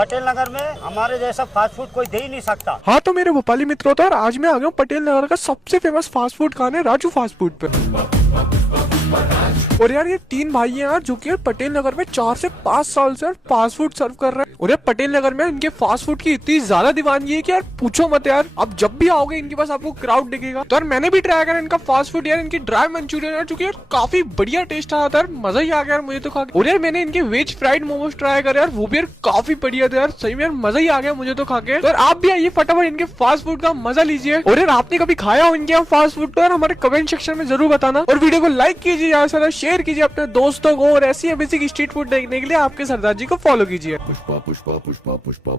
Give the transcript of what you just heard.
पटेल नगर में हमारे जैसा फास्ट फूड कोई दे ही नहीं सकता। हाँ तो मेरे भोपाली मित्रों तो आज मैं आ गया हूँ पटेल नगर का सबसे फेमस फास्ट फूड खाने राजू फास्ट फूड पे। और यार ये 3 भाई हैं यार जो कि पटेल नगर में 4 से 5 साल से फास्ट फूड सर्व कर रहे हैं। और यार पटेल नगर में इनके फास्ट फूड की इतनी ज्यादा दीवानगी है कि यार पूछो मत यार। अब जब भी आओगे इनके पास आपको क्राउड दिखेगा। तो यार मैंने भी ट्राई करा इनका फास्ट फूड यार, इनकी ड्राई मंचूरियन यार जो कि यार काफी बढ़िया टेस्ट आया था यार, मजा ही आ गया यार मुझे तो खा के। और यार मैंने इनके वेज फ्राइड मोमोज ट्राई करे यार, वो भी यार काफी बढ़िया थे यार, सही में यार मजा ही आ गया मुझे तो खा के। तो यार आप भी आइए फटाफट इनके फास्ट फूड का मजा लीजिए। और यार आपने कभी खाया हो इनके फास्ट फूड तो यार हमारे कमेंट सेक्शन में जरूर बताना। और वीडियो को लाइक कीजिए, ज्यादा से ज्यादा शेयर कीजिए अपने दोस्तों को। और ऐसी बेसिक स्ट्रीट फूड देखने के लिए आपके सरदार जी को फॉलो कीजिए। पुष्पा पुष्पा पुष्पा पुष्पा।